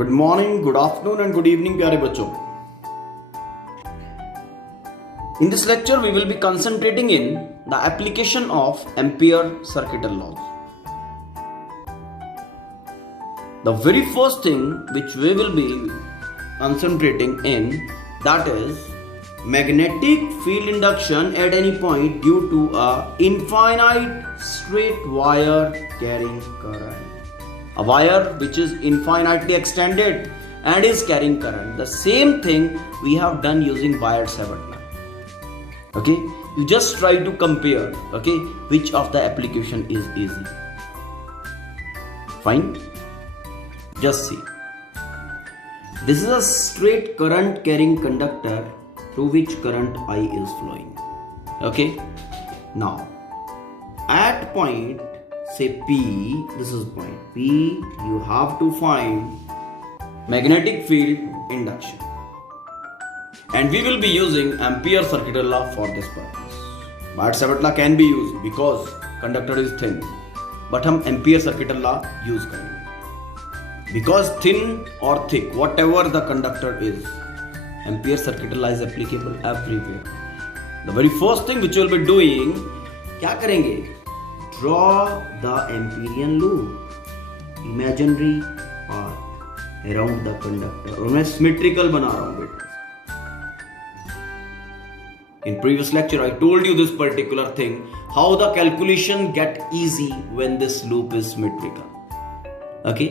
Good morning, good afternoon and good evening प्यारे बच्चों. In this lecture we will be concentrating in the application of Ampere circuital laws. The very first thing which we will be concentrating in, that is magnetic field induction at any point due to a infinite straight wire carrying current. A wire which is infinitely extended and is carrying current. The same thing we have done using Biot-Savart. Okay, you just try to compare, okay, which of the application is easy. Fine, just see. This is a straight current carrying conductor through which current I is flowing. Okay, now at point say P, this is point P, you have to find magnetic field induction. And we will be using Ampere circuital law for this purpose. Biot-Savart law can be used because conductor is thin, but हम Ampere circuital law use करेंगे. Because thin or thick, whatever the conductor is, Ampere circuital law is applicable everywhere. The very first thing which we will be doing, क्या करेंगे? Draw the Amperian loop, imaginary path around the conductor. और मैं symmetrical बना रहा हूँ बेटा. In previous lecture, I told you this particular thing, how the calculation get easy when this loop is symmetrical. Okay,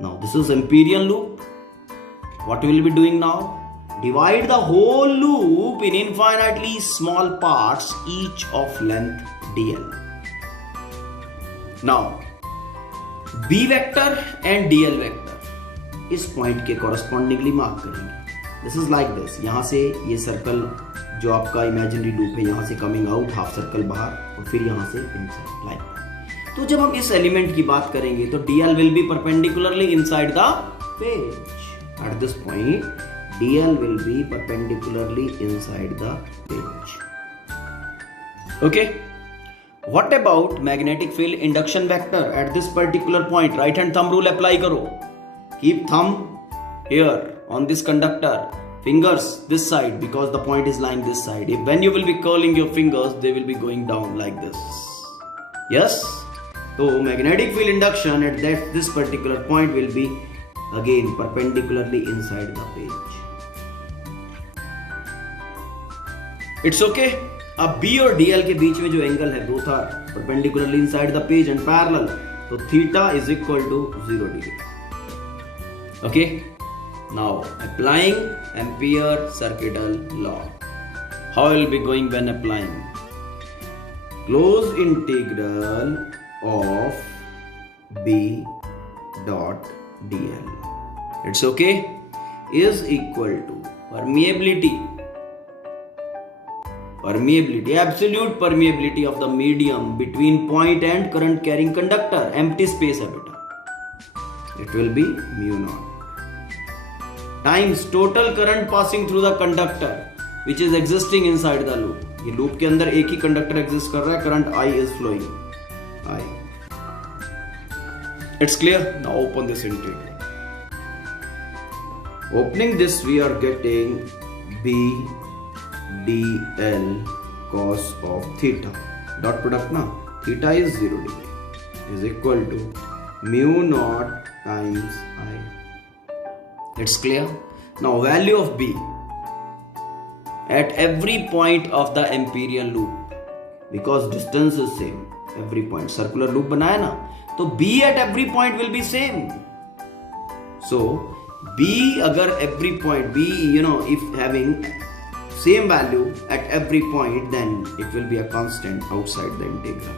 now this is Amperian loop. What we will be doing now? Divide the whole loop in infinitely small parts, each of length dl. Now, b vector and dl vector इस point के correspondingly mark करेंगे. This is like this. यहाँ से ये circle जो आपका imaginary loop है, यहाँ से कमिंग आउट, हाफ सर्कल बाहर और फिर यहाँ से इनसाइड लाइक. तो जब हम इस एलिमेंट की बात करेंगे तो dl will be perpendicularly inside the page. At this point, dl will be perpendicularly inside the page. Okay. What about magnetic field induction vector at this particular point? Right hand thumb rule apply करो. Keep thumb here on this conductor. Fingers this side because the point is lying this side. If when you will be curling your fingers, they will be going down like this. Yes? So magnetic field induction at this particular point will be again perpendicularly inside the page. It's okay. अब B और DL के बीच में जो angle है, both are perpendicularly inside the page and parallel. So theta is equal to 0 degree. Okay. Now applying Ampere circuital law. How I will be going when applying? Close integral of B dot dl. It's okay. Is equal to permeability, absolute permeability of the medium between point and current carrying conductor. Empty space है बेटा. It will be mu naught times total current passing through the conductor which is existing inside the loop. ये loop के अंदर एक ही conductor exist कर रहा है, current I is flowing. I. It's clear? Now open this integral. Opening this, we are getting B dl cos of theta. Dot product na? Theta is 0 degree is equal to mu naught times I. It's clear? Now value of B at every point of the Amperian loop, because distance is same every point, circular loop बनाया ना, तो B at every point will be same. So B अगर every point B, if having same value at every point, then it will be a constant outside the integral.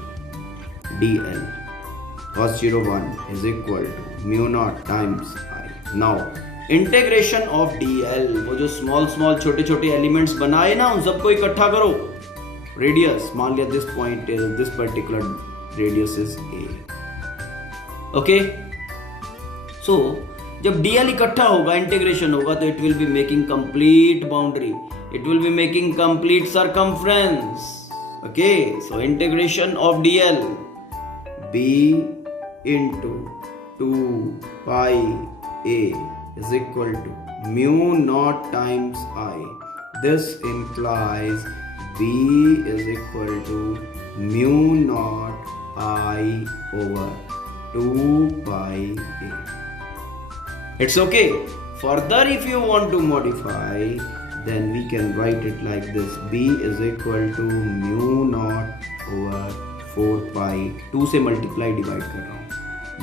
dl cos 01 is equal to mu naught times I. Now integration of dl, वो जो small छोटे छोटे elements बनाए ना, उन सबको इकट्ठा करो. रेडियस, मान लिया this point is, this particular radius is a. Okay, so जब dl इकट्ठा होगा, इंटीग्रेशन होगा, तो it will be making complete boundary, it will be making complete circumference. Okay, so integration of dl b into 2 pi a is equal to mu naught times I. This implies B is equal to mu naught I over 2 pi A. It's okay. Further, if you want to modify, then we can write it like this. B is equal to mu naught over 4 pi. 2 से multiply divide कर रहा हूँ.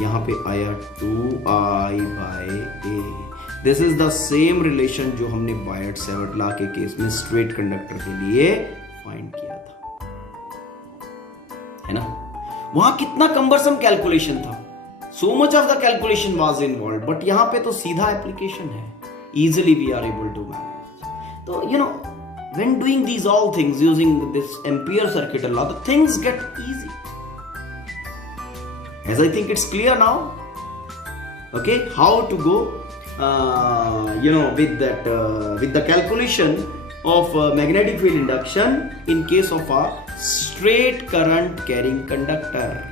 यहाँ पे आया 2i by A. This is the same relation जो हमने Biot-Savart law के केस में straight conductor के लिए find किया था, है ना? वहां कितना cumbersome calculation था. So much of the calculation was involved, but यहाँ पे तो सीधा application है. Easily we are able to manage. So when doing these all things using this Ampere circuital law, the things get easy. As I think it's clear now. Okay, how to go with the calculation of magnetic field induction in case of a straight current carrying conductor,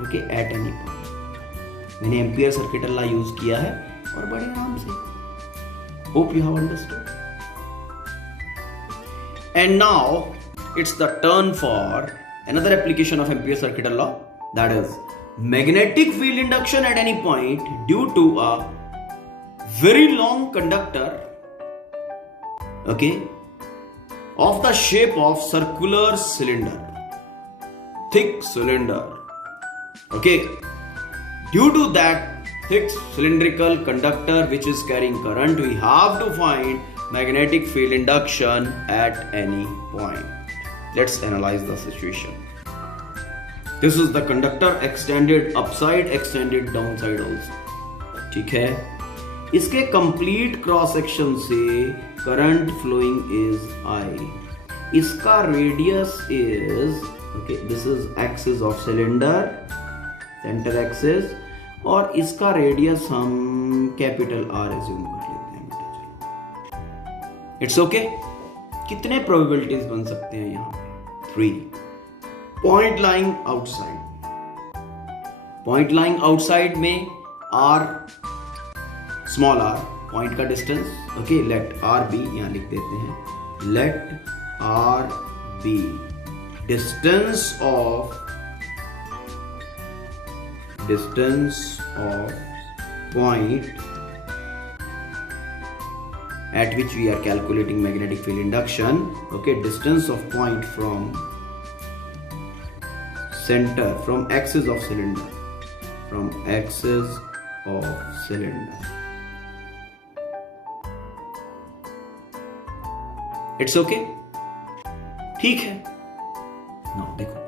okay, at any point. मैंने ampere circuital law use किया है और बड़े आराम से. Hope you have understood. And now it's the turn for another application of ampere circuital law, that is magnetic field induction at any point due to a very long conductor, okay, of the shape of circular cylinder, thick cylinder, okay. Due to that thick cylindrical conductor which is carrying current, we have to find magnetic field induction at any point. Let's analyze the situation. This is the conductor, extended upside, extended downside also. ठीक है. इसके complete cross section से current flowing is I. इसका radius is, okay, this is axis of cylinder, center axis, और इसका radius हम capital R assume कर लेते हैं. It's okay. कितने probabilities बन सकते हैं यहाँ पे? 3. Point lying outside. Point lying outside में R, small r, point का distance, okay, let R be, यहाँ लिख देते हैं, let R be distance of point at which we are calculating magnetic field induction, okay, distance of point from center, from axis of cylinder, It's okay. ठीक है. Now देखो,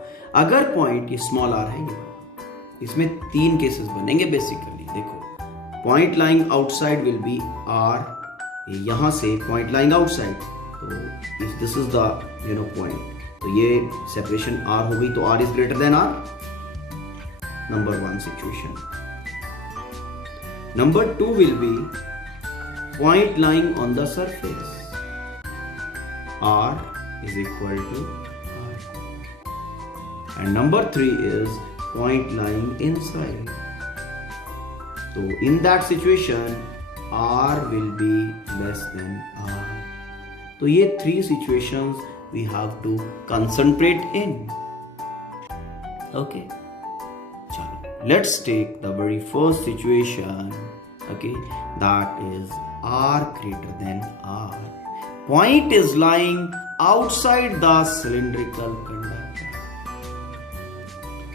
अगर point ये small r है, ये इसमें 3 केसेस बनेंगे basically. देखो, point lying outside will be r, यहां से पॉइंट लाइंग आउटसाइड, तो if this is the point, तो ये सेपरेशन r हो गई, तो r is greater than r. Number 1 situation. Number 2 will be point lying on the surface, r is equal to r. And number 3 is point lying inside. So in that situation, r will be less than r. So ये 3 situations we have to concentrate in. Okay. Chalo. Let's take the very first situation. Okay. That is r greater than r. Point is lying outside the cylindrical conductor.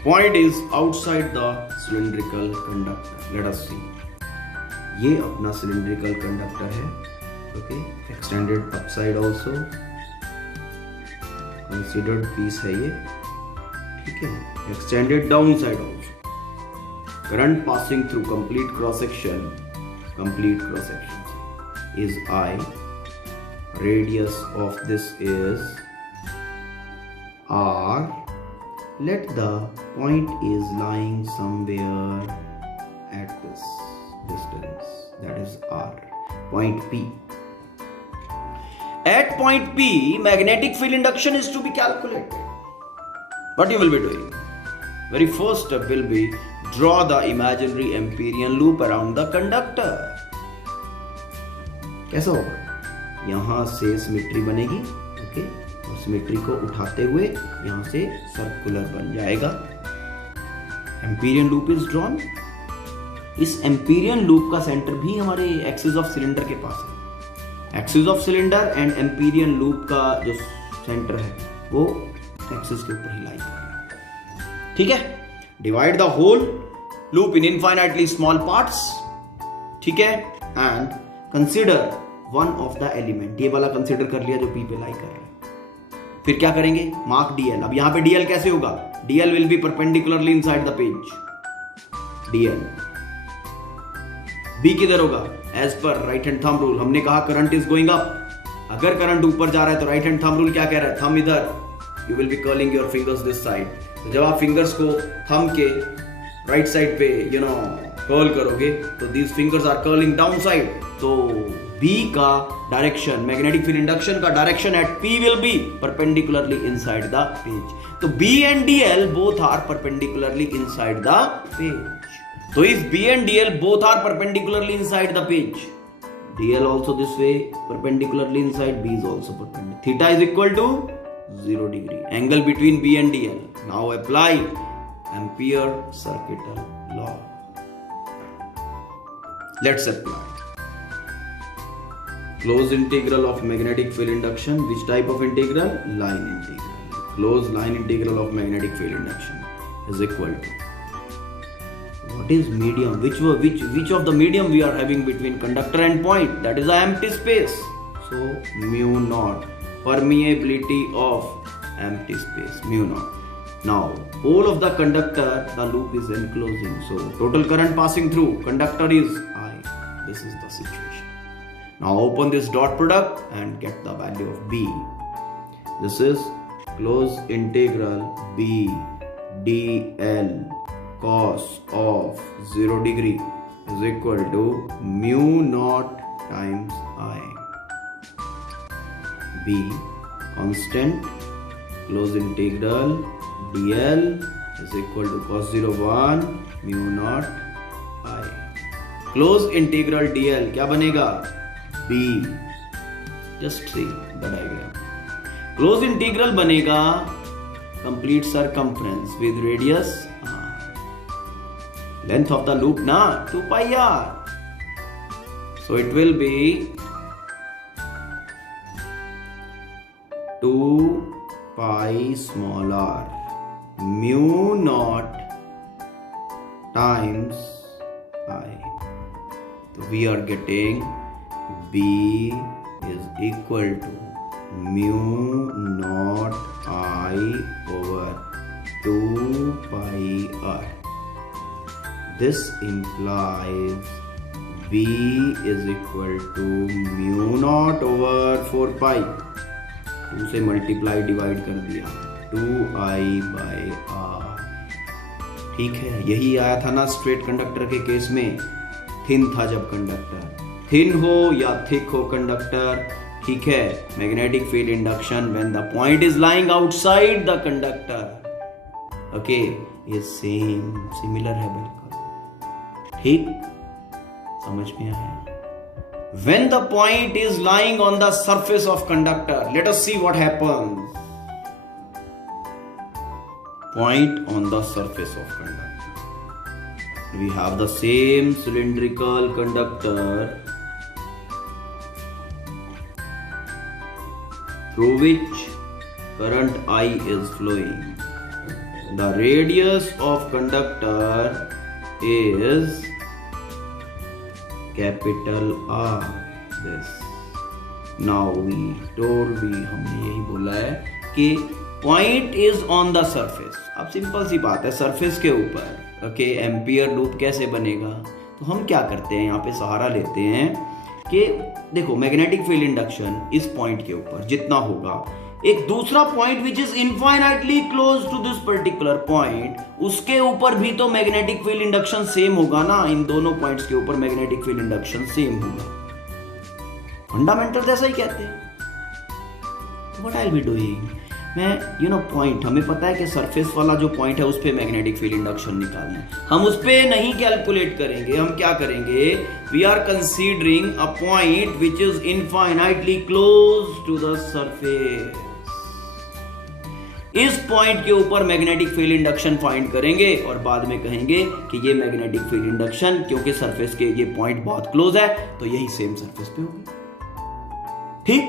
Point is outside the cylindrical conductor. Let us see. ये अपना cylindrical conductor है. Okay. Extended upside also. Considered piece है ये. ठीक है. Extended downside also. Current passing through complete cross section is I. Radius of this is r. Let the point is lying somewhere at this distance, that is r. Point P. At point P, magnetic field induction is to be calculated. What you will be doing? Very first step will be draw the imaginary Amperian loop around the conductor. कैसा होगा, यहाँ से symmetry बनेगी, okay, और symmetry को उठाते हुए यहाँ से सर्कुलर बन जाएगा। Amperian loop is drawn. इस एम्पीरियन लूप का सेंटर भी हमारे एक्सिस ऑफ सिलेंडर के पास है। Axis of cylinder and Amperian loop का जो सेंटर है वो एक्सिस के ऊपर ही लाई कर रहा है। ठीक है, divide the whole loop in infinitely small parts, ठीक है, and consider one of the element. ये वाला कंसिडर कर लिया जो पी पे लाई कर रहा है। फिर क्या करेंगे, मार्क डीएल। अब यहां पे डीएल कैसे होगा, DL will be perpendicularly inside the page. DL be किधर होगा, as per right hand thumb rule हमने कहा करंट इज गोइंग अप। अगर करंट ऊपर जा रहा है तो राइट हैंड थंब रूल क्या कह रहा है, थंब इधर, you will be curling your fingers this side. तो जब आप फिंगर्स को थंब के राइट साइड पे कर्ल करोगे तो these fingers are curling down side. तो B का डायरेक्शन, मैग्नेटिक फील्ड इंडक्शन का direction at P will be perpendicularly inside the page. तो B and DL both are perpendicularly inside the page. So if B and DL both are perpendicularly inside the page, DL also this way perpendicularly inside, B is also perpendicular. Theta is equal to 0 degree. Angle between B and DL. Now apply Ampere circuital law. Let's apply. Closed integral of magnetic field induction. Which type of integral? Line integral. Closed line integral of magnetic field induction is equal to, what is medium? Which of the medium we are having between conductor and point? That is an empty space. So mu naught, permeability of empty space, mu naught. Now whole of the conductor, the loop is enclosing. So total current passing through conductor is I. This is the situation. Now open this dot product and get the value of B. This is closed integral B dl cos of 0 degree is equal to mu naught times I. B constant, closed integral dl is equal to cos 0 1 mu naught I. Closed integral dl क्या बनेगा, B. Just see the diagram. Closed integral बनेगा complete circumference with radius length of the loop ना 2 pi r. So it will be 2 pi small r mu naught times I. So we are getting B is equal to mu naught I over 2 pi r. This implies B is equal to mu naught over 4 pi. 2 से multiply divide कर दिया, 2I by r. ठीक है, यही आया था ना straight conductor के केस में। थिन था जब कंडक्टर, थिन हो या थिक हो कंडक्टर, ठीक है, magnetic field induction when the point is lying outside the conductor, okay, ये सेम सिमिलर है बिल्कुल। ठीक, समझ में आया? When the point is lying on the surface of conductor, let us see what happens. Point on the surface of conductor. We have the same cylindrical conductor through which current I is flowing. The radius of conductor is capital R. This. Now we told हमने यही बोला है कि point is on the surface. अब simple सी बात है, surface के ऊपर ओके एम्पियर लूप कैसे बनेगा? तो हम क्या करते हैं, यहाँ पे सहारा लेते हैं कि देखो मैग्नेटिक फील्ड इंडक्शन इस पॉइंट के ऊपर जितना होगा, एक दूसरा point which is infinitely close to this particular point, उसके ऊपर भी तो मैग्नेटिक फील्ड इंडक्शन सेम होगा ना। इन दोनों पॉइंट्स के ऊपर मैग्नेटिक फील्ड इंडक्शन सेम होगा, फंडामेंटल जैसा ही कहते हैं। What I will be doing, मैं पॉइंट, हमें पता है कि सरफेस वाला जो पॉइंट है उस पे मैग्नेटिक फील्ड इंडक्शन निकालना है, हम उस पे नहीं कैलकुलेट करेंगे, हम क्या करेंगे, we are considering a point which is infinitely close to the surface. इस पॉइंट के ऊपर मैग्नेटिक फील्ड इंडक्शन फाइंड करेंगे और बाद में कहेंगे कि ये मैग्नेटिक फील्ड इंडक्शन, क्योंकि सरफेस के ये पॉइंट बहुत क्लोज है तो यही सेम सरफेस पे होगी। ठीक,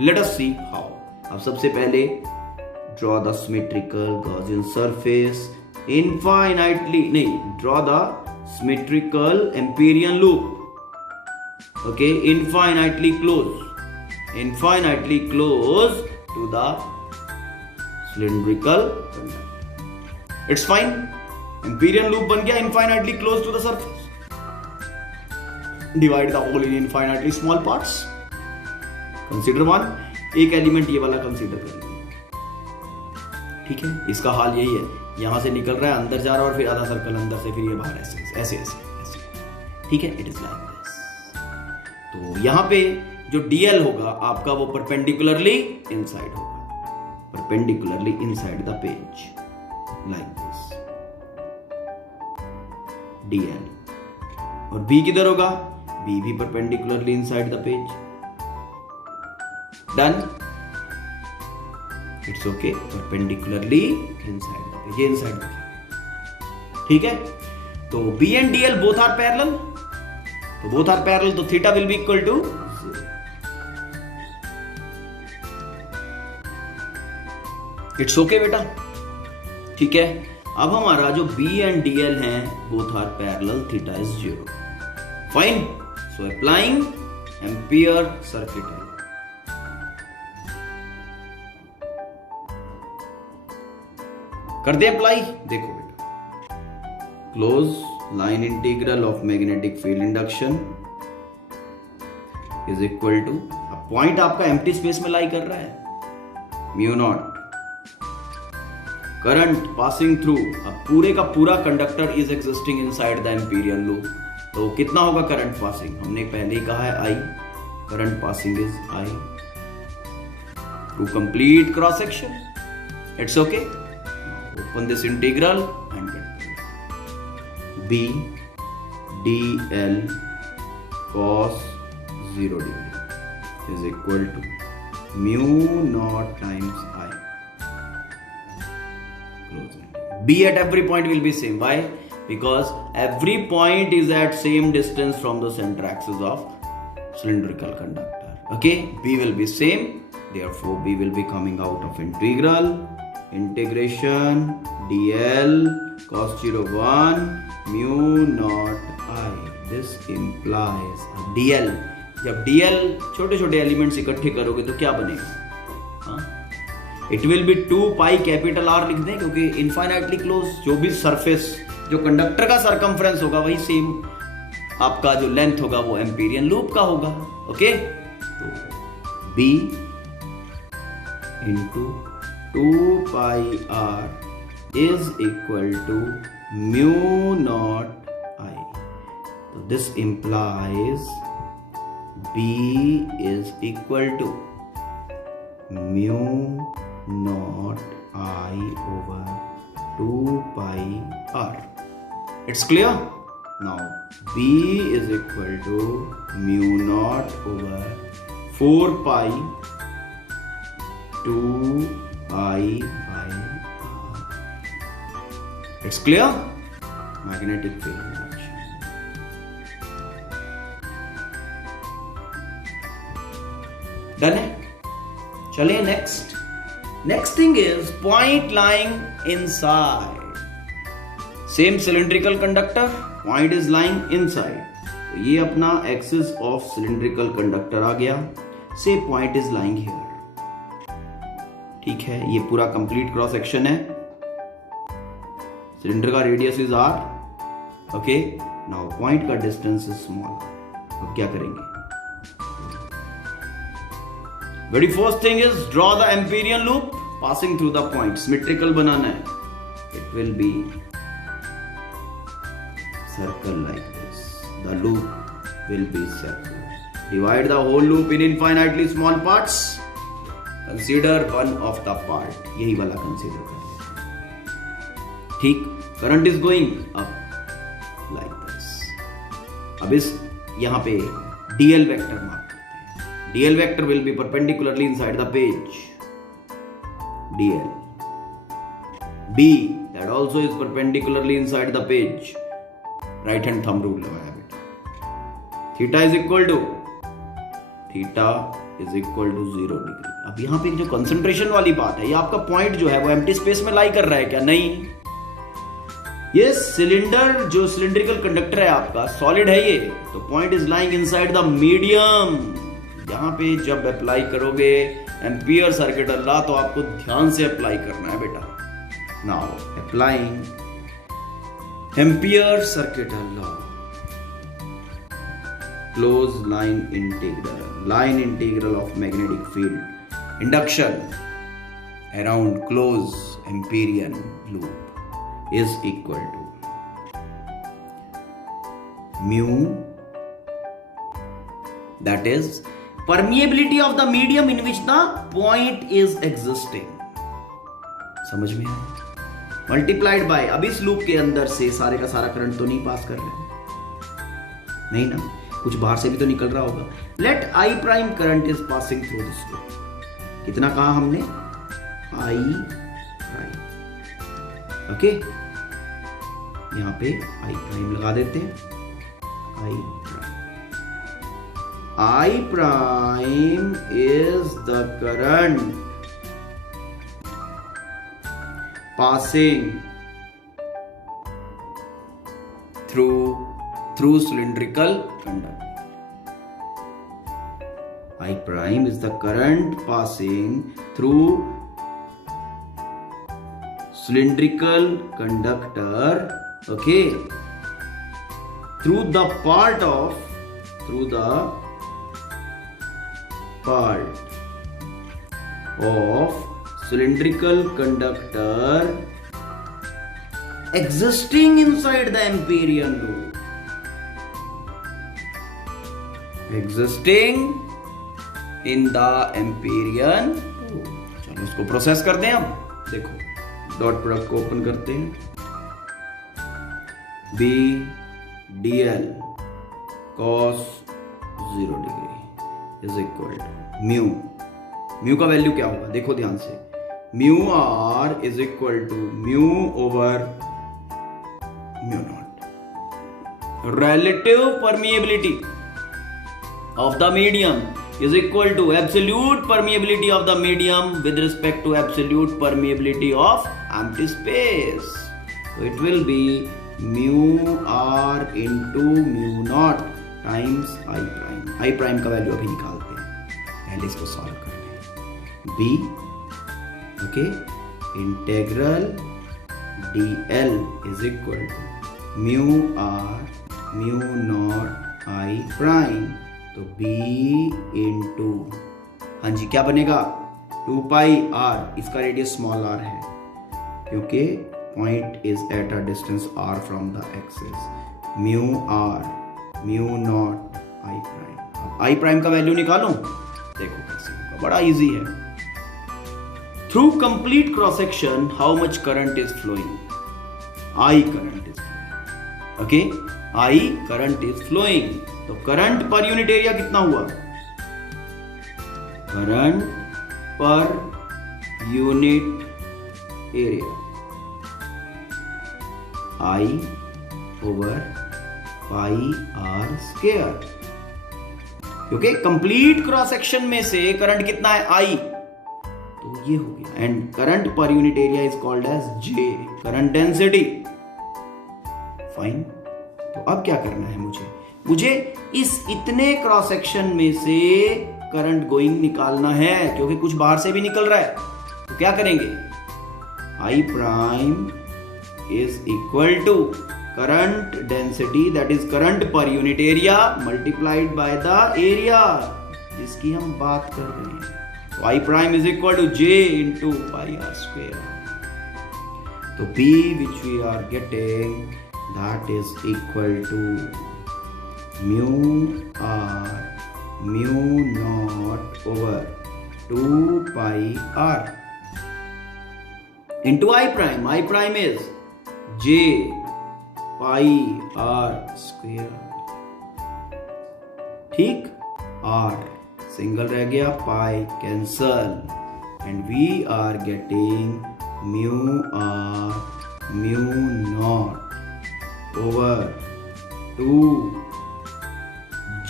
लेट अस सी हाउ। अब सबसे पहले draw the symmetrical Gaussian surface infinitely, नहीं, draw the symmetrical Amperian loop, okay, infinitely close to the cylindrical conductor. It's fine. Imperial loop बन गया infinitely close to the surface. Divide the whole in infinitely small parts. Consider one. एक element ये वाला consider करेंगे, ठीक है। इसका हाल यही है, यहां से निकल रहा है, अंदर जा रहा है और फिर आधा सर्कल अंदर से, फिर ये बाहर, ऐसे ऐसे ऐसे ऐसे, ठीक है। It is like this. तो यहां पे जो dl होगा आपका वो परपेंडिकुलरली इनसाइड होगा, perpendicularly inside the page like this, dl। और b किधर होगा, b भी perpendicularly inside the page। done, it's okay, perpendicularly inside the page, ये inside the page, ठीक है। तो b and dl both are parallel, तो both are parallel, तो theta will be equal to 0। It's okay बेटा, ठीक है। अब हमारा जो B एंड DL हैं both are parallel, theta is 0, fine. So applying Ampere circuit law, कर दे अप्लाई। देखो बेटा, close line integral of magnetic field induction is equal to, अब पॉइंट आपका एम्प्टी स्पेस में लाई कर रहा है, mu not current passing through, अब पूरे का पूरा conductor is existing inside the Amperian loop, तो कितना होगा करंट पासिंग, हमने पहले ही कहा है I, current passing is I through complete cross section. It's okay, open this integral and get B dl cos 0 degree is equal to mu naught times I। B at every point will be same. Why? Because every point is at same distance from the center axis of cylindrical conductor. Okay, B will be same. Therefore, B will be coming out of integral, integration dl cos 01 mu naught I. This implies dl, जब dl छोटे छोटे elements इकट्ठे करोगे तो क्या बनेगा, हाँ, it will B 2 pi capital R लिख दें, क्योंकि इनफाइनाइटली क्लोज जो भी सरफेस, जो कंडक्टर का सरकमफ्रेंस होगा वही सेम आपका जो लेंथ होगा वो एम्पीरियन लूप का होगा। ओके, तो B into 2 pi R is equal to mu not I। तो this implies B is equal to mu not I over 2 pi R। It's clear? Now B is equal to mu naught over 4 pi 2 pi by R। It's clear? Magnetic field induction। Done है? चलिए next. Next thing is point lying inside. Same cylindrical conductor, point is lying inside. तो ये अपना axis of cylindrical conductor आ गया, say point is lying here। ठीक है, ये पूरा complete cross section है, सिलेंडर का radius is r, okay, now point का distance is small। अब क्या करेंगे, very first thing is draw the Amperian loop passing through the point, symmetrical बनाना है, it will be circle like this, the loop will be circular, divide the whole loop in infinitely small parts, consider one of the part, यही वाला consider कर लेते हैं। ठीक, current is going up like this. अब इस यहां पे डीएल वेक्टर मार्क करते हैं। DL vector will be perpendicularly inside the page, DL B that also is perpendicularly inside the page. Right hand thumb rule लगाया बेटा। Theta is equal to 0 degree. अब यहां पे जो कंसंट्रेशन वाली बात है, ये आपका पॉइंट जो है वो एम्प्टी स्पेस में लाई कर रहा है क्या? नहीं, ये सिलेंडर जो सिलिंड्रिकल कंडक्टर है आपका, सॉलिड है ये, तो point is lying inside the medium. यहां पे जब अप्लाई करोगे एम्पियर सर्किट लॉ तो आपको ध्यान से अप्लाई करना है बेटा। Now applying Ampere circuit law, closed line integral of magnetic field induction around closed Amperian loop is equal to mu, that is permeability of the medium in which the point is existing। समझ में आया? Multiplied by, अब इस loop के अंदर से सारे का सारा करंट तो नहीं पास कर रहे, नहीं ना, कुछ बाहर से भी तो निकल रहा होगा। Let I prime current is passing through this loop. कितना कहा हमने? I prime. ओके, यहां पे आई प्राइम लगा देते हैं। I prime is the current passing through cylindrical conductor। I prime is the current passing through cylindrical conductor, okay, through the part of cylindrical conductor existing inside the Amperian loop, existing in the Amperian loop। चलो उसको process करते हैं। अब देखो dot product को open करते हैं। B dl cos 0 degree is equal to mu. Mu का वैल्यू क्या होगा? देखो ध्यान से, mu R is equal to mu over mu not. relative permeability of the medium is equal to absolute permeability of the medium with respect to absolute permeability of empty space. So it will be mu r into mu naught times I prime. I prime का value अभी निकालते हैं, पहले इसको solve कर लें। b okay integral dl is equal to mu r mu naught I prime, तो b into, हाँ जी क्या बनेगा? 2 पाई r, इसका रेडियस स्मॉल r है क्योंकि point is at a distance r from the axis. Mu r mu not i prime. अब i prime का वैल्यू निकालूं, देखो कैसे होगा, बड़ा इजी है। Through complete cross section how much current is flowing? I current is flowing, okay, I current is flowing. तो current per unit area कितना हुआ? Current per unit area I over pi R square, क्योंकि complete cross section में से current कितना है? I, तो ये हो गया। And current per unit area is called as J, current density. Fine, तो अब क्या करना है मुझे इस इतने क्रॉस सेक्शन में से करंट गोइंग निकालना है, क्योंकि कुछ बाहर से भी निकल रहा है। तो क्या करेंगे? I prime is equal to current density, that is current per unit area multiplied by the area जिसकी हम बात कर रहे हैं। तो I prime is equal to J into pi R square. तो B which we are getting that is equal to mu r mu naught over 2 pi r into I prime. I prime is j pi r square. ठीक, r single रह गया, pi cancel, and we are getting mu r mu naught over 2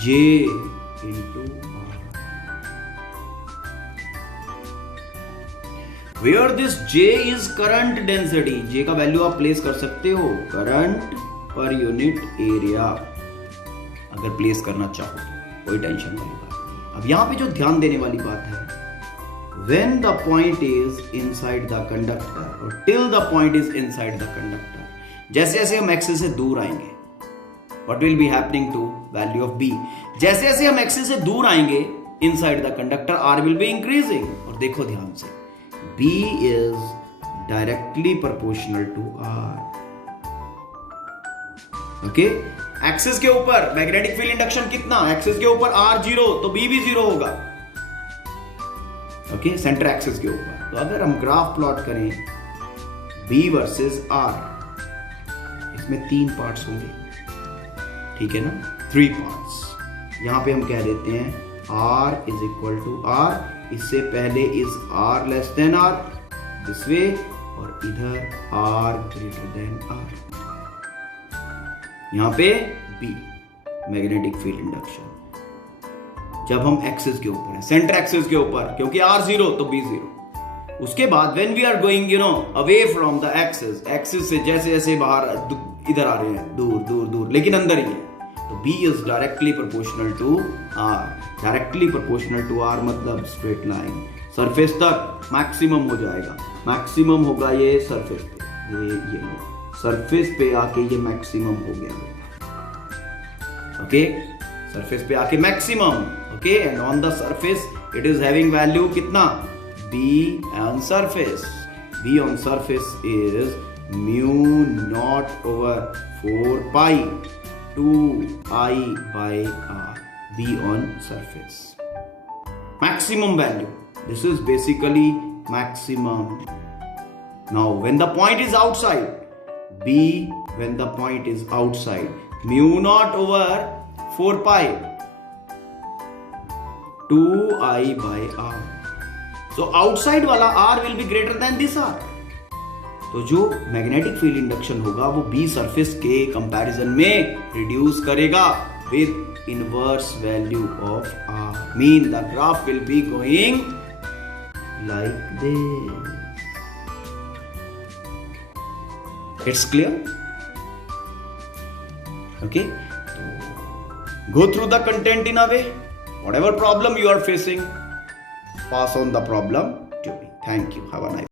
j into r, where this j is current density. j का value आप place कर सकते हो current per unit area, अगर place करना चाहो तो कोई टेंशन वाली बात नहीं। अब यहां पे जो ध्यान देने वाली बात है, when the point is inside the conductor or till the point is inside the conductor, जैसे जैसे हम एक्सिस से दूर आएंगे, what will be happening to value of b? जैसे जैसे हम एक्सिस से दूर आएंगे inside the conductor, r will be increasing. और देखो ध्यान से, b is directly proportional to r. Okay, axis के ऊपर मैग्नेटिक फील्ड इंडक्शन कितना, एक्सिस के ऊपर r 0 तो b भी 0 होगा। ओके, सेंटर एक्सिस के ऊपर। तो अगर हम ग्राफ प्लॉट करें b वर्सेस r, इसमें 3 पार्ट्स होंगे, ठीक है ना, 3 पार्ट्स। यहां पे हम कह देते हैं r is equal to r, इससे पहले is r less than r this way, और इधर r ग्रेटर देन r। यहां पे b मैग्नेटिक फील्ड इंडक्शन जब हम एक्सिस के ऊपर है, सेंटर एक्सिस के ऊपर, क्योंकि r 0 तो b 0। उसके बाद when we are going away from the axis, axis से जैसे जैसे बाहर इधर आ रहे हैं, दूर दूर दूर, लेकिन अंदर ही है, तो b is directly proportional to r। Directly proportional to r मतलब स्ट्रेट लाइन सरफेस तक मैक्सिमम हो जाएगा। मैक्सिमम होगा ये सरफेस पे, ये लो सरफेस पे आके ये मैक्सिमम हो गया। ओके, सरफेस पे आके maximum. Okay, and on the surface it is having value कितना, b on surface. b on surface is mu naught over 4 pi 2i by r, b on surface. Maximum value. This is basically maximum. Now when the point is outside, b when the point is outside, mu naught over 4 pi 2i by r. So outside वाला r will be greater than this r. तो जो magnetic field induction होगा वो B surface के comparison में reduce करेगा with inverse value of R. Mean the graph will be going like this. It's clear? Okay, go through the content in a way. Whatever problem you are facing, pass on the problem to me. Thank you. Have a nice day.